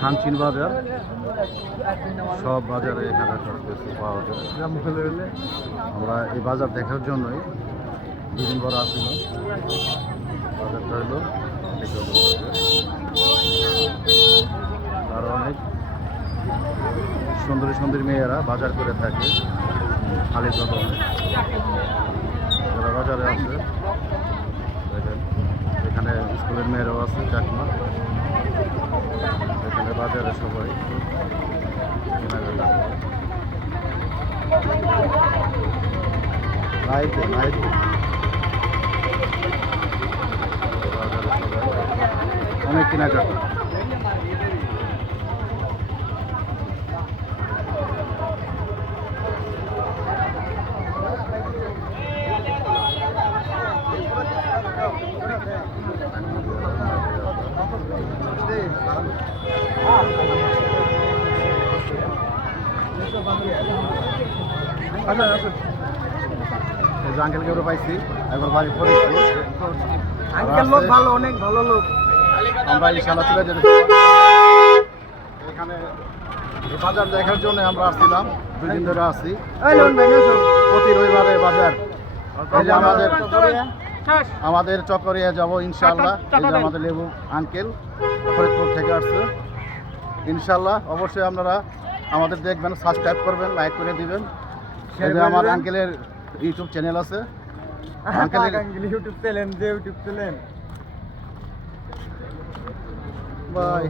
খানচিন বাজার, সব বাজারে এখানে সব কিছু পাওয়া যায়। আমরা এই বাজার দেখার জন্যই দুদিন পর আসছিলাম। বাজারটা হলো আরো অনেক সুন্দরী সুন্দরী মেয়েরা বাজার করে থাকে খালি কদম। যারা বাজারে আছে দেখেন, এখানে স্কুলের মেয়েরাও আছে চাকমা। এখানে বাজারে সবাই কেনাকাটা করে। নাইতে নাইতে বাজারে সবাই অনেক কেনাকাটা। আঙ্কেলকে ওরা পাইছি, একবার বাড়ি পড়েছি। আঙ্কেল লোক ভালো, অনেক ভালো লোক। আমরা ইনশাআল্লাহ চলে যেতে এখানে বাজার দেখার জন্য আমরা আসছিলাম, 2 দিন ধরে আসছি। প্রতি রবিবারে বাজার। এই যে আমাদের চকরিয়া যাব ইনশাআল্লাহ। এই যে আমাদের লেবু আঙ্কেল ফরিদপুর থেকে আসছে। ইনশাআল্লাহ অবশ্যই আপনারা আমাদের দেখবেন, সাবস্ক্রাইব করবেন, লাইক করে দিবেন। এই যে আমার আঙ্কেলের ইউটিউব চ্যানেল আছে, আঙ্কেলের ইউটিউব চ্যানেল, বাই।